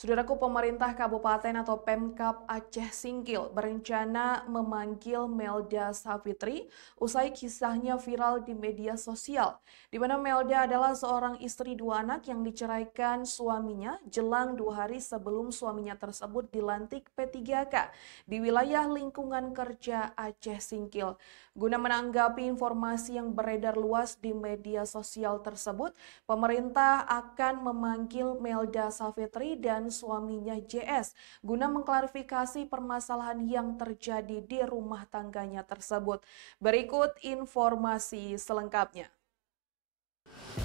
Saudaraku, pemerintah Kabupaten atau Pemkab Aceh Singkil berencana memanggil Melda Savitri usai kisahnya viral di media sosial, di mana Melda adalah seorang istri dua anak yang diceraikan suaminya jelang 2 hari sebelum suaminya tersebut dilantik P3K di wilayah lingkungan kerja Aceh Singkil. Guna menanggapi informasi yang beredar luas di media sosial tersebut, pemerintah akan memanggil Melda Savitri dan suaminya JS guna mengklarifikasi permasalahan yang terjadi di rumah tangganya tersebut. Berikut informasi selengkapnya.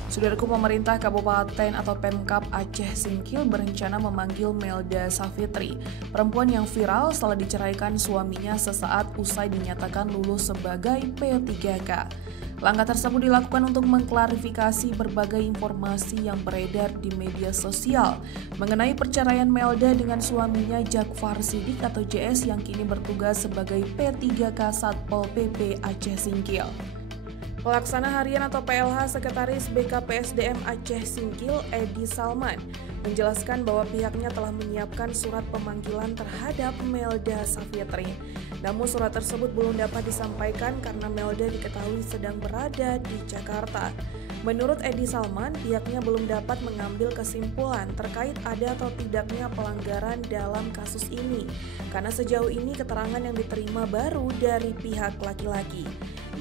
Saudaraku, pemerintah Kabupaten atau Pemkab Aceh Singkil berencana memanggil Melda Savitri, perempuan yang viral setelah diceraikan suaminya sesaat usai dinyatakan lulus sebagai P3K. Langkah tersebut dilakukan untuk mengklarifikasi berbagai informasi yang beredar di media sosial mengenai perceraian Melda dengan suaminya Jakfar Sidik atau JS yang kini bertugas sebagai P3K Satpol PP Aceh Singkil. Pelaksana Harian atau PLH Sekretaris BKPSDM Aceh Singkil, Edi Salman, menjelaskan bahwa pihaknya telah menyiapkan surat pemanggilan terhadap Melda Savitri. Namun surat tersebut belum dapat disampaikan karena Melda diketahui sedang berada di Jakarta. Menurut Edi Salman, pihaknya belum dapat mengambil kesimpulan terkait ada atau tidaknya pelanggaran dalam kasus ini, karena sejauh ini keterangan yang diterima baru dari pihak laki-laki.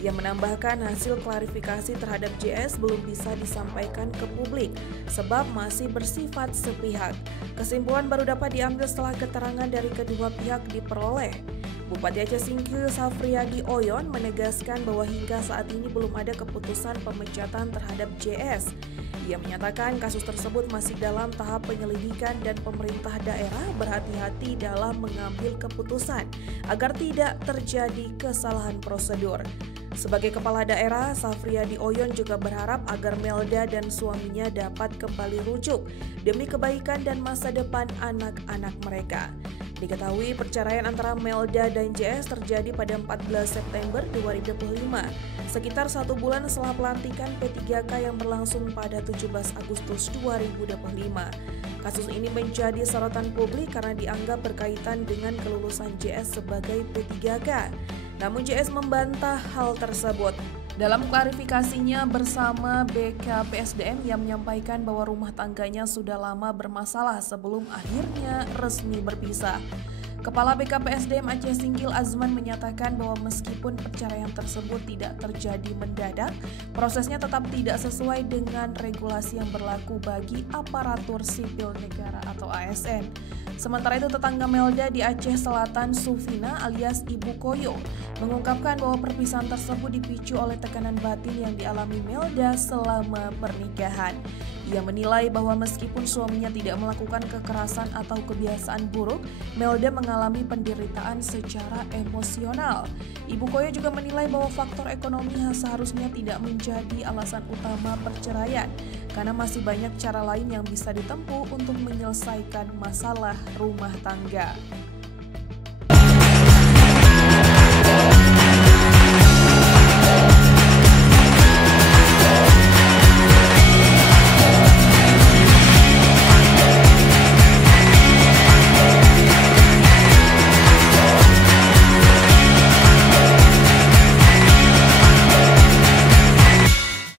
Ia menambahkan hasil klarifikasi terhadap JS belum bisa disampaikan ke publik sebab masih bersifat sepihak. Kesimpulan baru dapat diambil setelah keterangan dari kedua pihak diperoleh. Bupati Aceh Singkil Safriadi Oyon menegaskan bahwa hingga saat ini belum ada keputusan pemecatan terhadap JS. Ia menyatakan kasus tersebut masih dalam tahap penyelidikan dan pemerintah daerah berhati-hati dalam mengambil keputusan agar tidak terjadi kesalahan prosedur. Sebagai kepala daerah, Safriadi Oyon juga berharap agar Melda dan suaminya dapat kembali rujuk demi kebaikan dan masa depan anak-anak mereka. Diketahui perceraian antara Melda dan JS terjadi pada 14 September 2025, sekitar 1 bulan setelah pelantikan P3K yang berlangsung pada 17 Agustus 2025. Kasus ini menjadi sorotan publik karena dianggap berkaitan dengan kelulusan JS sebagai P3K. Namun JS membantah hal tersebut. Dalam klarifikasinya bersama BKPSDM yang menyampaikan bahwa rumah tangganya sudah lama bermasalah sebelum akhirnya resmi berpisah. Kepala BKPSDM Aceh Singkil Azman menyatakan bahwa meskipun perceraian tersebut tidak terjadi mendadak, prosesnya tetap tidak sesuai dengan regulasi yang berlaku bagi aparatur sipil negara atau ASN. Sementara itu, tetangga Melda di Aceh Selatan, Sufina alias Ibu Koyo, mengungkapkan bahwa perpisahan tersebut dipicu oleh tekanan batin yang dialami Melda selama pernikahan. Ia menilai bahwa meskipun suaminya tidak melakukan kekerasan atau kebiasaan buruk, Melda mengalami penderitaan secara emosional. Ibu Koyo juga menilai bahwa faktor ekonomi seharusnya tidak menjadi alasan utama perceraian, karena masih banyak cara lain yang bisa ditempuh untuk menyelesaikan masalah rumah tangga.